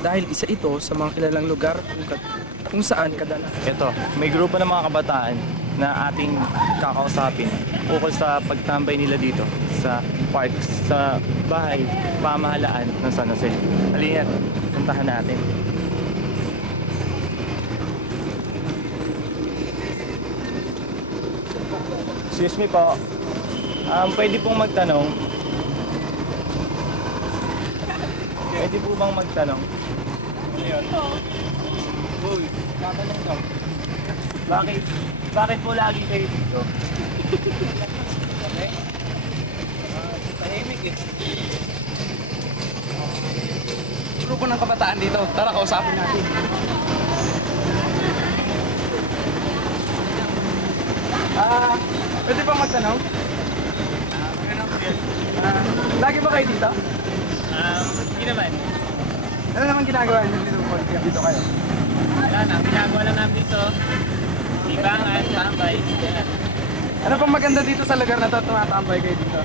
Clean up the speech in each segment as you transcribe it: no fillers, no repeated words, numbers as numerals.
dahil isa ito sa mga kilalang lugar kung saan kadalasan. Ito, may grupo ng mga kabataan na ating kakausapin ukol sa pagtambay nila dito sa park, sa bahay, pamahalaan ng San Jose. Halina't, puntahan natin. Excuse me po. Pwede pong magtanong. Pwede po bang magtanong? Ayun. Uy, tatanong daw. Bakit po lagi kayo dito? Okay. Tahimik eh. Grupo ng kabataan dito. Tara, kausapin natin. Pwede ba magtanong? Lagi ba kayo dito? Hindi naman. Ano naman ginagawa niyo dito kayo? Wala na, ginagawa lang namin dito. Libangan, tambay. Ano pang maganda dito sa lugar na to? Tumatambay kayo dito?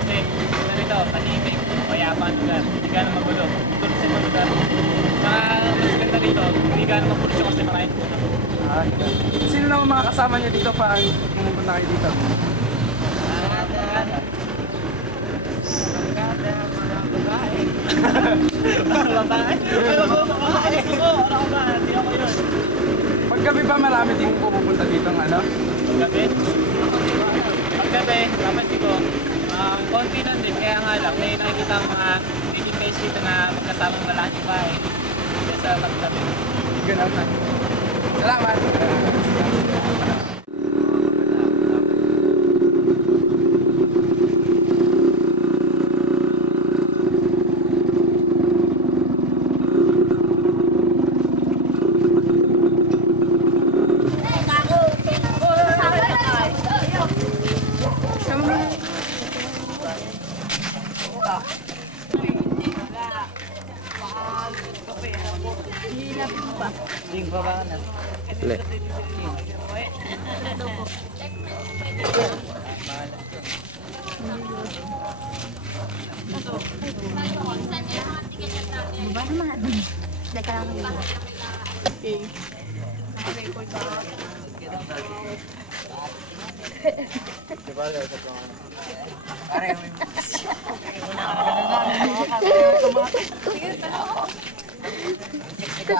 Kasi, ganito, tahimik, mayabang lugar. Hindi ka na magulo. Tulog sa mga lugar. Saka, mas ganda dito, hindi ka na magulo kasi maraming puno. Sino naman mga kasama niyo dito pag pumupunta kayo dito? Paggabi ba marami din pupunta dito ng ano? Paggabi? Paggabi, napansin ko, konti lang din. Kaya nga lang, may nakikita ang mga meeting place dito na magkasamang malaking bahay. Kaya sa paggabi. Ganun na. Salamat!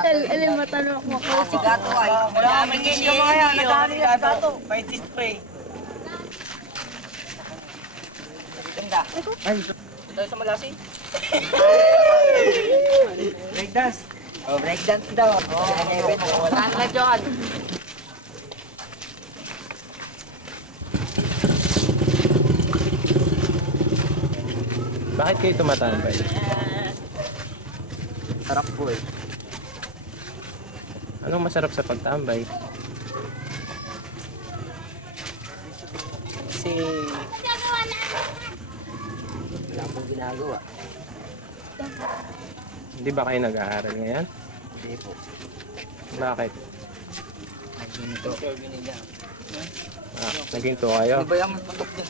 Alam mo, tanong mo ko. Si Gato ay. Wala kami ganyan. Yung mga yan, nagkano yung Gato. May spray. Ganda. Tayo sa Malasi. Breakdance. Oh, breakdance daw. Saan na dyan? Bakit kayo tumatambay? Sarap po eh. Anong masarap sa pagtambay? Kasi wala pong ginagawa. Hindi ba kayo nag-aaral ngayon? Hindi po. Bakit? Nagginto. Naginto kayo? Di ba yung matok din?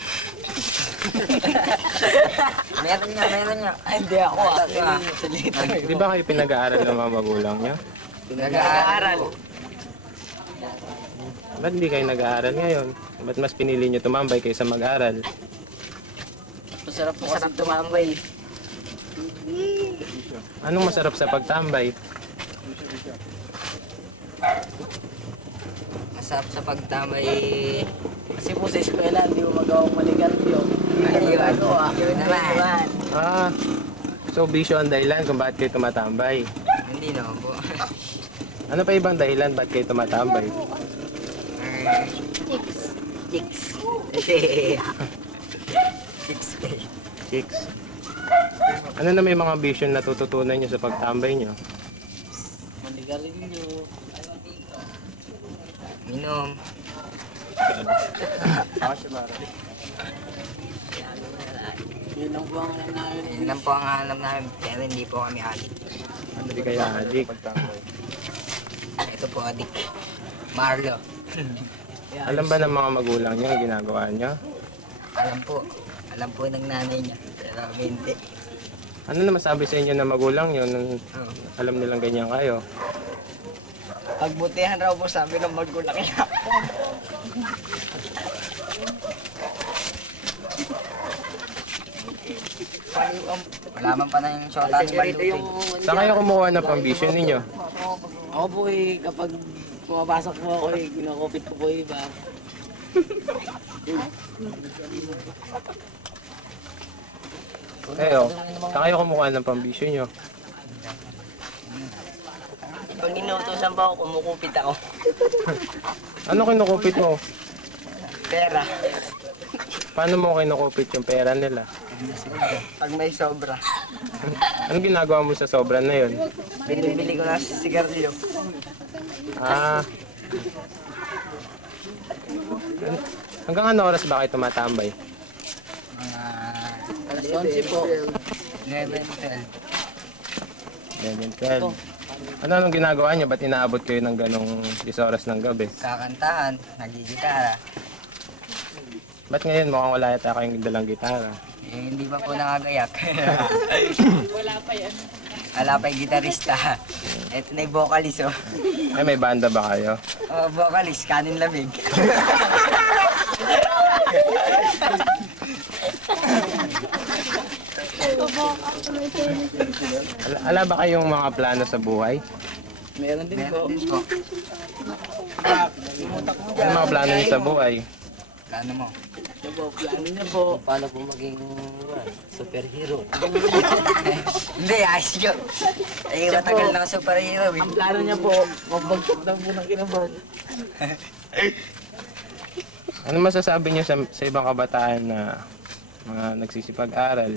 Meron niya. Ay, hindi ako Di ba kayo pinag-aaral ng mga magulang niyo? Nag-aaral. Ba't hindi kayo nag-aaral ngayon? Ba't mas pinili niyo tumambay kaysa mag-aaral? Masarap tumambay. Anong masarap sa pagtambay? Masarap sa pagtambay. Kasi po sa eskwela, hindi mo magawang maligaryo. Yun naman. So bisyo ang dahilan kung bakit kayo tumatambay. Hindi naman po. Ano pa ibang dahilan bakit kayo tumatambay? Chicks. Chicks. Ano na may mga vision na tututunan nyo sa pagtambay nyo? Maligaryo. Minom. Yun lang po ang alam namin. Yun lang po ang alam namin. Pero hindi po kami adik. Hindi kaya adik. Ito po adik. Marlo. Alam ba ng mga magulang nyo ang ginagawa nyo? Alam po. Alam po ng nanay niya. Pero kami hindi. Ano na masabi sa inyo na magulang nyo nung alam nilang ganyan kayo? Pagbutihan raw po sabi ng magulang niya. Wala man pa na yung shota ni Baldutin. Saan kayo kumuha ng pambisyon ninyo? Ako po kapag pumapasok po ako kinukupit ko po iba. Kayo, saan kayo kumuha ng pambisyon nyo? Pag inuutosan pa ako, kumukupit ako. Ano kinukupit mo? Pera. Paano mo kinukupit yung pera nila? Pag may sobra. Anong ginagawa mo sa sobra na yun? Binibili ko na sigarilyo. Ah. Hanggang ano oras ba kayo tumatambay? Alas 11 po. 11, 11, 12. Anong ginagawa nyo? Ba't inaabot kayo ng ganong 10 oras ng gabi? Kakantahan, nagigitara. Ba't ngayon mukhang wala yata kayong dalang gitara? Eh, hindi pa po nakagayak. Wala pa yung gitarista. Ito na yung vocalist, oh. Ay, may banda ba kayo? Oh, vocalist, kanin lamig. Ala ba kayong mga plano sa buhay? Meron din po. Ano mga plano niyo sa buhay? Plano mo? Plano niya po. Paano po maging superhero? Hindi, ayos yun. Eh, matagal na superhero. Ang plano niya po, magbagsak daw po ng kinabahan. Ano masasabi niyo sa ibang kabataan na mga nagsisipag-aral?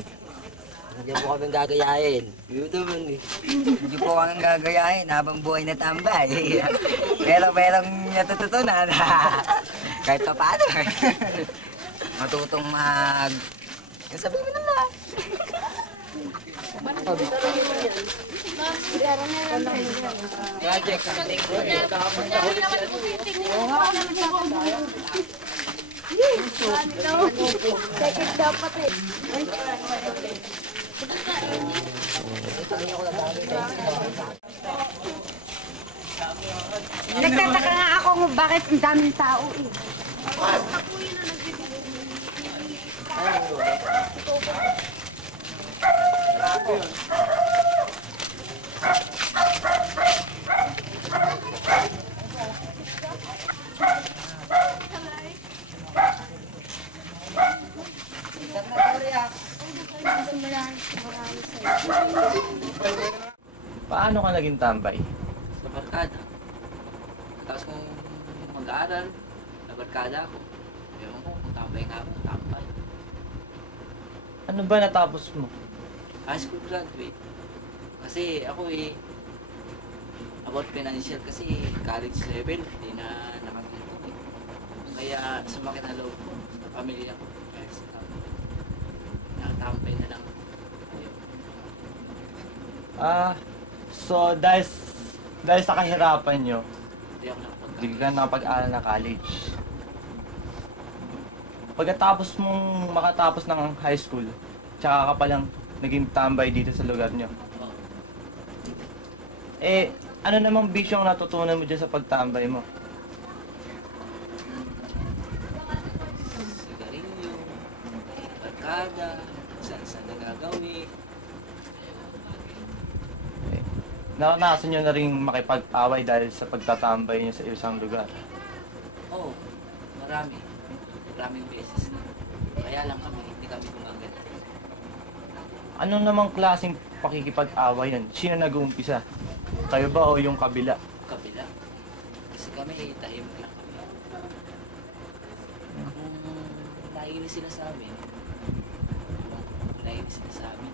Hindi po kami gagayahin. Yun naman eh. Hindi po kami gagayahin habang buhay na tambay. Pero merong natututunan. Kahit pa paano. Matutong mag... Sabihin mo na lang. Project. Second dapat eh. Nagtataka nga ako kung bakit ang daming tao eh. Paano ka naging tambay? Sa barkada. Tapos kung mag-aaral, sa barkada ako. Ewan ko, kung tambay nga ako, tambay. Ano ba natapos mo? High school graduate. Kasi ako about financial kasi college level, hindi na nakakita eh. Kaya sumakit na loob ko sa pamilya ko. Kaya sa tambay. Nakatambay na lang. Ayun. So dahil sa kahirapan nyo, Hindi ako nakapagkakita. hindi ka nakapag-aral ng college. Pagkatapos mong makatapos ng high school, tsaka ka palang naging tambay dito sa lugar nyo. Oo. Eh, ano namang bisyong natutunan mo dyan sa pagtambay mo? Sigarilyo, barkada, saan nagagawin. Naranasan nyo na rin makipag-away dahil sa pagtatambay nyo sa isang lugar. Oo, marami. Maraming beses na. Kaya lang kami, hindi kami gumagat. Ano namang klaseng pakikipag-away yan? Sino nag-uumpisa? Kayo ba o yung kabila? Kabila. Kasi kami, tahimik lang kami. Kung naiinis sila sa amin, kung naiinis sila sa amin,